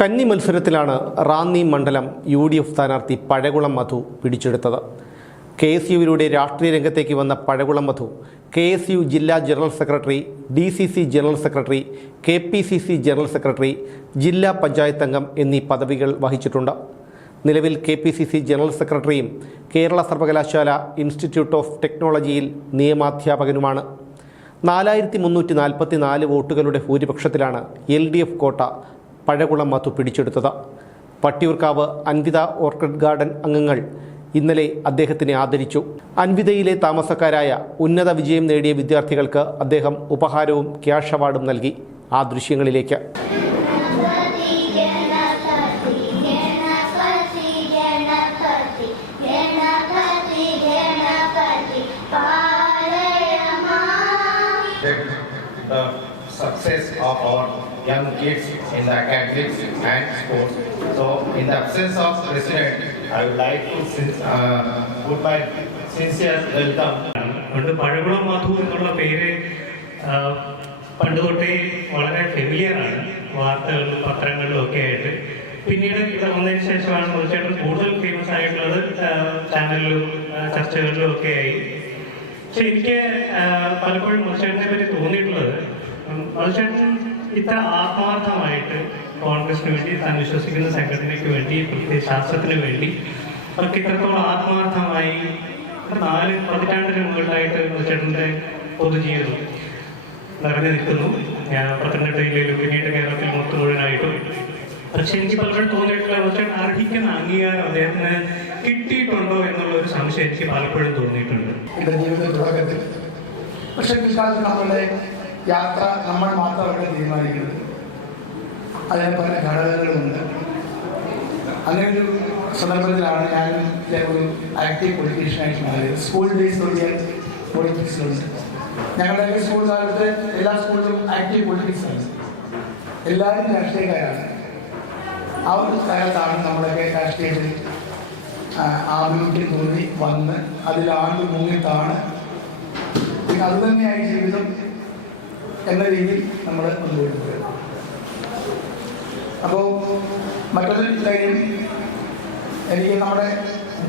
കന്നി മത്സരത്തിലാണ് റാന്നി മണ്ഡലം UDF സ്ഥാനാർത്ഥി പഴകുളം മധു പിടിച്ചെടുത്തത്. KSUവിലൂടെ രാഷ്ട്രീയ രംഗത്തേക്ക് വന്ന പഴകുളം മധു KSU ജില്ലാ general secretary, DCC general secretary, KPCC general secretary, ജില്ലാ പഞ്ചായത്ത് അംഗം എന്നീ പദവികൾ വഹിച്ചിട്ടുണ്ട്. നിലവിൽ KPCC ജനറൽ സെക്രട്ടറിയും കേരള സർവകലാശാല ഇൻസ്റ്റിറ്റ്യൂട്ട് ഓഫ് ടെക്നോളജിയിൽ നിയമാധ്യാപകനുമാണ്. 4344 വോട്ടുകളുടെ ഭൂരിപക്ഷത്തിലാണ് LDF കോട്ട പഴകുളം മധു പിടിച്ചെടുത്തത്. പട്ടിയൂർക്കാവ് അൻവിത ഓർക്കിഡ് ഗാർഡൻ അംഗങ്ങൾ ഇന്നലെ അദ്ദേഹത്തിനെ ആദരിച്ചു. അൻവിതയിലെ താമസക്കാരായ ഉന്നത വിജയം നേടിയ വിദ്യാർത്ഥികൾക്ക് അദ്ദേഹം ഉപഹാരവും ക്യാഷ് അവാർഡും നൽകി. ആ ദൃശ്യങ്ങളിലേക്ക്. The success of our young kids in the academics and sports. So, in the absence of president, I would like to put my sincere welcome. Pazhakulam മധു എന്നുള്ള പേര് പണ്ട് തൊട്ടേ വളരെ ഫെമിലിയറാണ്, വാർത്തകളിലും പത്രങ്ങളിലും ഒക്കെ ആയിട്ട്. പിന്നീട് ഇത് വന്നതിന് ശേഷമാണ് തീർച്ചയായിട്ടും കൂടുതൽ ഫേമസ് ആയിട്ടുള്ളത് ചാനലിലും ചർച്ചകളിലും ഒക്കെ ആയി. പക്ഷെ എനിക്ക് പലപ്പോഴും മത്സരത്തിനെ പറ്റി തോന്നിയിട്ടുള്ളത്, മത്സരം ഇത്ര ആത്മാർത്ഥമായിട്ട് കോൺഗ്രസിന് വേണ്ടി, താൻ വിശ്വസിക്കുന്ന സംഘടനയ്ക്ക് വേണ്ടി, ശാസ്ത്രത്തിന് വേണ്ടി ഒക്കെ ഇത്രത്തോളം ആത്മാർത്ഥമായി 4 പതിറ്റാണ്ടിന് മുകളിലായിട്ട് മത്സരത്തിൻ്റെ പൊതുജീവിതം നിറഞ്ഞു നിൽക്കുന്നു. ഞാൻ പത്തനംതിട്ട ജില്ലയിലും പിന്നീട് കേരളത്തിൽ മൊത്തം മുഴുവനായിട്ടും. പക്ഷെ എനിക്ക് പലപ്പോഴും തോന്നിയിട്ടുള്ള മത്സരം അർഹിക്കുന്ന അംഗീകാരം അദ്ദേഹത്തിന് കിട്ടിയിട്ടുണ്ടോ എന്നുള്ള ഒരു സംശയം എനിക്ക് പലപ്പോഴും തോന്നിയിട്ടുണ്ട്. എൻ്റെ ജീവിത തുടക്കത്തിൽ പക്ഷേ പിൽക്കാലത്ത് നമ്മളുടെ യാത്ര നമ്മൾ മാത്രമല്ല തീരുമാനിക്കുന്നത്, അതിന് പല ഘടകങ്ങളുണ്ട്. അങ്ങനെ ഒരു സന്ദർഭത്തിലാണ് ഞാൻ ഒരു ആക്റ്റീവ് പൊളിറ്റീഷ്യനായിട്ട് മാറിയത്. സ്കൂൾ ബേസ് തുടങ്ങിയ പൊളിറ്റിക്സിലുണ്ട്. ഞങ്ങളുടെ സ്കൂൾ കാലത്ത് എല്ലാ സ്കൂളിലും ആക്റ്റീവ് പൊളിറ്റിക്സാണ്, എല്ലാവരും രാഷ്ട്രീയക്കാരാണ്. ആ ഒരു കാലത്താണ് നമ്മളൊക്കെ രാഷ്ട്രീയത്തിൽ ആഭിമുഖ്യം തോന്നി വന്ന് അതിലാണ്ട് മുങ്ങിത്താണ് പിന്നെ അതുതന്നെയായി ജീവിതം എന്ന രീതിയിൽ നമ്മൾ മുന്നോട്ട് പോയത്. അപ്പോൾ മറ്റൊരു കാര്യം, എനിക്ക് നമ്മുടെ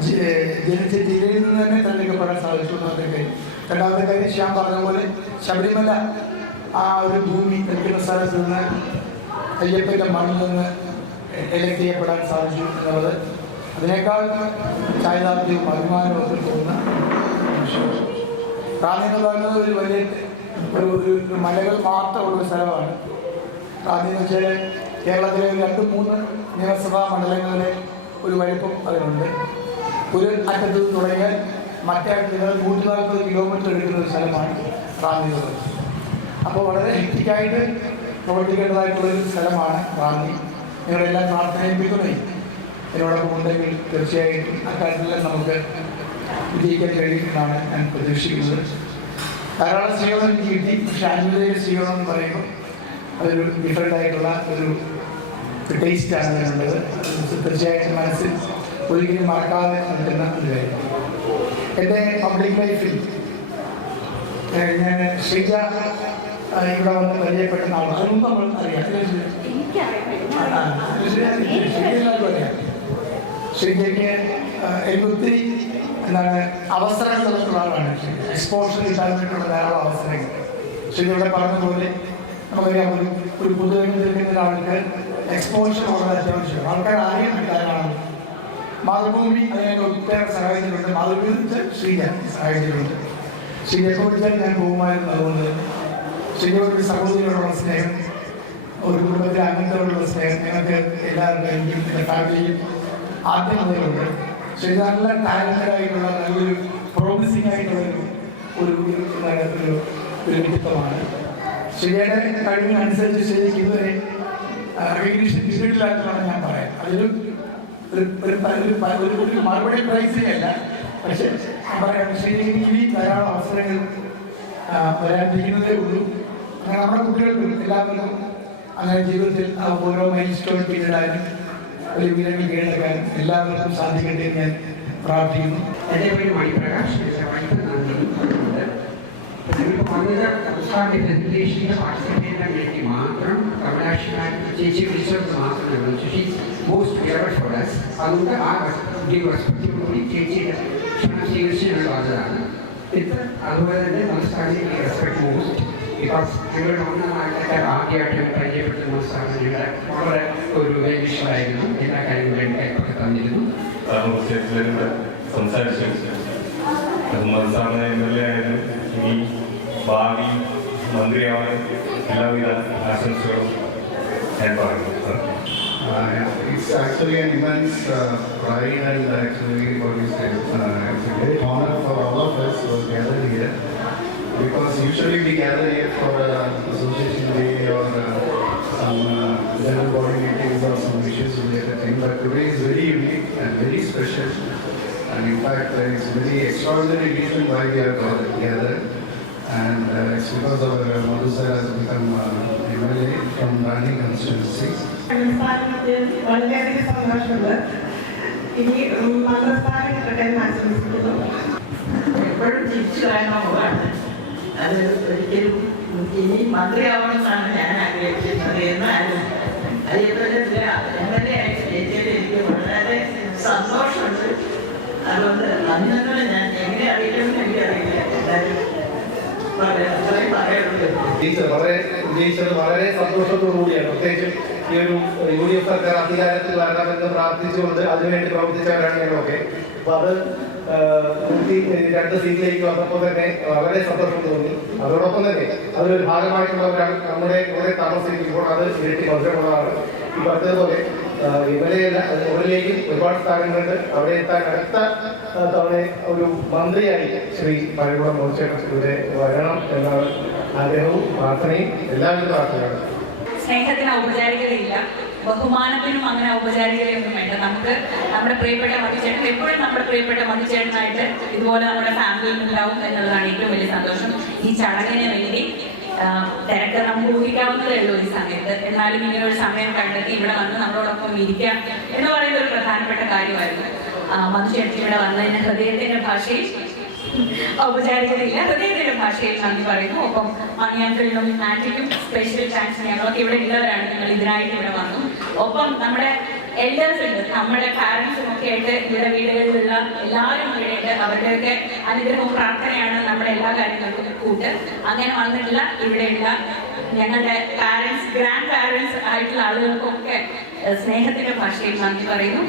ജനിച്ച ജില്ലയിൽ നിന്ന് തന്നെ തെരഞ്ഞെടുക്കപ്പെടാൻ സാധിച്ചു. ഒന്നാമത്തെ കാര്യം. രണ്ടാമത്തെ കാര്യം, ശ്യാം പറഞ്ഞ പോലെ ശബരിമല ആ ഒരു ഭൂമി നിൽക്കുന്ന സ്ഥലത്ത് നിന്ന് അയ്യപ്പൻ്റെ മണ്ണിൽ നിന്ന് എലക്ട് ചെയ്യപ്പെടാൻ സാധിച്ചു എന്നുള്ളത് അതിനേക്കാൾ ചാരിതാർത്ഥ്യവും അഭിമാനവും ഒക്കെ തോന്നുന്ന വിഷയം. റാന്നി എന്ന് പറയുന്നത് ഒരു വലിയ ഒരു മലകൾ മാത്രമുള്ള സ്ഥലമാണ്. റാന്നി എന്ന് വെച്ചാൽ കേരളത്തിലെ 2-3 നിയമസഭാ മണ്ഡലങ്ങളിലെ ഒരു വലിപ്പം അതിനുണ്ട്. ഒരു അറ്റത്ത് തുടങ്ങിയാൽ മറ്റേ അറ്റത്ത് 140 കിലോമീറ്റർ എടുക്കുന്ന ഒരു സ്ഥലമാണ് റാന്നി എന്നുള്ളത്. അപ്പോൾ വളരെ ഹെക്റ്റിക്കായിട്ട് പ്രവർത്തിക്കേണ്ടതായിട്ടുള്ളൊരു സ്ഥലമാണ് റാന്നി. നിങ്ങളെല്ലാം പ്രാർത്ഥനയിപ്പിക്കുന്നേ എന്നോടൊപ്പം ഉണ്ടെങ്കിൽ തീർച്ചയായിട്ടും അക്കാര്യത്തിലെല്ലാം നമുക്ക് വിജയിക്കാൻ കഴിയുമെന്നാണ് ഞാൻ പ്രതീക്ഷിക്കുന്നത്. ധാരാളം സ്വീകരണം എനിക്ക് കിട്ടി. പക്ഷേ അൻവിതയുടെ സ്വീകരണം എന്ന് പറയുമ്പോൾ അതൊരു ഡിഫറെൻ്റ് ആയിട്ടുള്ള ഒരു ടേസ്റ്റാണ് അതിനുള്ളത്. തീർച്ചയായിട്ടും മനസ്സിൽ ഒരിക്കലും മറക്കാതെ നിൽക്കുന്ന ഒരു കാര്യം. എൻ്റെ പബ്ലിക് ലൈഫിൽ ഞാൻ ശ്രീജ ഇവിടെ വന്ന് പരിചയപ്പെടുന്ന ആൾ, അതും നമ്മൾ അറിയാം. ശ്രീജയ്ക്ക് എനിക്ക് ഒത്തിരി അവസരങ്ങൾ തന്നിട്ടുള്ള ആളാണ്. എക്സ്പോഷർ കിട്ടാൻ വേണ്ടിയിട്ടുള്ള ധാരാളം അവസരങ്ങൾ. ശ്രീജ ഇവിടെ പറഞ്ഞതുപോലെ നമുക്കറിയാം, ഒരു പൊതുരംഗം തീർക്കുന്ന ഒരാൾക്ക് എക്സ്പോഷർ വളരെ അത്യാവശ്യമാണ്. ആൾക്കാർ ആരെയും കിട്ടാനാണ്. മാതൃഭൂമി അതിനെ ഒത്തിരി സഹായിച്ചിട്ടുണ്ട്. മാതൃഭൂമി ശ്രീജ സഹായിച്ചിട്ടുണ്ട്. ശ്രീജയെ വിളിച്ചാൽ ഞാൻ പോകുമായിരുന്നു. അതുകൊണ്ട് ശ്രീജയോട് സഹോദരിയോടുള്ള സ്നേഹം, ഒരു കുടുംബത്തിലെ അംഗങ്ങളോടുള്ള സ്നേഹം ഞങ്ങൾക്ക് എല്ലാവരുടെയും എൻ്റെ ഫാമിലിയും ആദ്യം മുതലുണ്ട്. ശ്രീജ നല്ല ടാലൻ്റഡായിട്ടുള്ള നല്ലൊരു പ്രോമിസിംഗ് ആയിട്ടുള്ള ഒരു വ്യക്തിത്വമാണ്. ശ്രീജയുടെ കഴിവിനനുസരിച്ച് ശ്രീജയ്ക്ക് ഇതുവരെ റെക്കഗ്നീഷൻ കിട്ടിയിട്ടില്ലാത്തതാണ് ഞാൻ പറയാം. അതൊരു ഒരു മറുപടി പ്രൈസിംഗ് അല്ല. പക്ഷേ പറയാം, ശ്രീജയ്ക്ക് ഇനി ധാരാളം അവസരങ്ങൾ വരാനിരിക്കുന്നതേ ഉള്ളൂ. അങ്ങനെ നമ്മുടെ കുട്ടികൾക്കും എല്ലാവർക്കും അങ്ങനെ ജീവിതത്തിൽ ഓരോ മൈൽ സ്റ്റോൺ പിന്നിടാനും വലിയ ഉയരങ്ങൾ കീഴടക്കാനും എല്ലാവർക്കും സാധിക്കട്ടെ എന്ന് ഞാൻ പ്രാർത്ഥിക്കുന്നു. എൻ്റെ പേര് മണിപ്രകാശ്. സംസ്ഥാന പ്രസന്റേഷനിൽ പാർട്ടിസിപ്പേറ്റ് ചെയ്യാൻ വേണ്ടി മാത്രം കമലാക്ഷിമാർ ചേച്ചി വിളിച്ചവർക്ക് മാത്രം ഞങ്ങൾ അതുകൊണ്ട് ആ റെസ്പെക്റ്റോടുകൂടി ചേച്ചിയുടെ ക്ഷണം സ്വീകരിച്ചിട്ടുള്ള വന്നതാണ്. ഇത് അതുപോലെ തന്നെ നമസ്കാരം റെസ്പെക്ട് മോസ്റ്റ് ബിക്കോസ് നിങ്ങളുടെ ഒന്നാമായിട്ടൊക്കെ ആദ്യമായിട്ട് പരിചയപ്പെട്ട നമസ്കാരം നിങ്ങളുടെ വളരെ ഒരു വേദിഷ്ടമായിരുന്നു. എല്ലാ കാര്യങ്ങളും വേണ്ടിയൊക്കെ തന്നിരുന്നു. സംസാരിച്ചു മുഹമ്മദ് സാറിന് MLA ആയാലും ഇനി ഭാവി മന്ത്രിയാവാൻ എല്ലാവിധ ആശംസകളും ഞാൻ പറയുന്നു. It's actually an immense pride and actually what you say, it's a great honor for all of us who are gathered here, because usually we gather here for association day or some general body meetings or some issues related thing, but today is very unique and very special, and in fact it's very extraordinary reason why we are gathered, and it's because our Madhu sir has become MLA from Rani constituency. വളരെയധികം സന്തോഷമുണ്ട്. ഇനി മന്ത്രസ്ഥാനം കിട്ടട്ടെ എന്ന് ആശംസിക്കുന്നു. എപ്പോഴും തിരിച്ചു വരണമെന്നാണ് അത്. ഒരിക്കലും ഇനി മന്ത്രിയാവണമെന്നാണ് ഞാൻ ആഗ്രഹിക്കുന്നത്. എന്നാലും അതേപോലെ MLA ആയിട്ട് ജയിച്ചതിൽ എനിക്ക് വളരെ സന്തോഷമുണ്ട്. അതുകൊണ്ട് അന്നങ്ങൾ ഞാൻ എങ്ങനെ അറിയിക്കണമെന്ന് എനിക്കറിയില്ല. എന്തായാലും അത്രയും പറയാനുള്ളത്. വിജയിച്ചത് വളരെ സന്തോഷത്തോടു കൂടിയാണ്. പ്രത്യേകിച്ചും ഈ ഒരു UDF സർക്കാർ അധികാരത്തിൽ വരണമെന്ന് പ്രാർത്ഥിച്ചുകൊണ്ട് അതിനുവേണ്ടി പ്രവർത്തിച്ചവരാണ് ഞങ്ങളൊക്കെ. അപ്പൊ അത് 102 സീറ്റിലേക്ക് വന്നപ്പോൾ തന്നെ വളരെ സന്തോഷം തോന്നി. അതോടൊപ്പം തന്നെ അതിലൊരു ഭാഗമായിട്ടുള്ളവരാണ് നമ്മുടെ കൂടെ താമസിക്കുമ്പോൾ അത് ഇരട്ടി മധുരമുള്ളതാണ്. ഈ പറഞ്ഞതുപോലെ MLAയിലേക്കും ഒരുപാട് സ്ഥാനങ്ങളുണ്ട്. അവിടെ എത്താൻ അടുത്ത തവണ ഒരു മന്ത്രിയായി ശ്രീ പഴകുളം മോശം ഇവിടെ വരണം എന്നാണ് ആഗ്രഹവും പ്രാർത്ഥനയും. എല്ലാവിധ പ്രാർത്ഥനകളും. സ്നേഹത്തിന് ഔപചാരികതയില്ല, ബഹുമാനത്തിനും അങ്ങനെ ഔപചാരികതയൊന്നും വേണ്ട. നമുക്ക് നമ്മുടെ പ്രിയപ്പെട്ട മധുചേട്ടൻ എപ്പോഴും നമ്മുടെ പ്രിയപ്പെട്ട മധുചേട്ടനായിട്ട് ഇതുപോലെ നമ്മുടെ ഫാമിലിയിൽ ഉണ്ടാവും എന്നുള്ളതാണ് ഏറ്റവും വലിയ സന്തോഷം. ഈ ചടങ്ങിന് വേണ്ടി തിരക്ക് നമുക്ക് ഊഹിക്കാവുന്നതേ ഉള്ളൂ ഈ സമയത്ത്. എന്നാലും ഇങ്ങനെ ഒരു സമയം കണ്ടെത്തി ഇവിടെ വന്ന് നമ്മളോടൊപ്പം ഇരിക്കാം എന്ന് പറയുന്ന ഒരു പ്രധാനപ്പെട്ട കാര്യമായിരുന്നു. മധുചേട്ടൻ ഇവിടെ വന്നതിന് ഹൃദയത്തിന്റെ ഭാഷയിൽ ഔപചാരികതയില്ല, ഹൃദയത്തിന്റെ ഭാഷയിൽ നന്ദി പറയുന്നു. ഒപ്പം മണിയാക്കളിലും ആന്റിക്കും സ്പെഷ്യൽ താങ്ക്സ്. ഞങ്ങളൊക്കെ ഇവിടെ ഉള്ളവരാണ്, നിങ്ങൾ ഇതിനായിട്ട് ഇവിടെ വന്നു. ഒപ്പം നമ്മുടെ എൽഡേഴ്സ് ഉണ്ട്, നമ്മുടെ പാരൻസും ഒക്കെ ആയിട്ട് ഇവിടെ വീടുകളിലുള്ള എല്ലാവരും ഇവിടെയുണ്ട്. അവരുടെയൊക്കെ അനുഗ്രഹവും പ്രാർത്ഥനയാണ് നമ്മുടെ എല്ലാ കാര്യങ്ങൾക്കും കൂട്ട്. അങ്ങനെ വന്നിട്ടുള്ള ഇവിടെയുള്ള ഞങ്ങളുടെ പാരൻസ്, ഗ്രാൻഡ് പാരൻസ് ആയിട്ടുള്ള ആളുകൾക്കൊക്കെ സ്നേഹത്തിന്റെ ഭാഷയിൽ നന്ദി പറയുന്നു.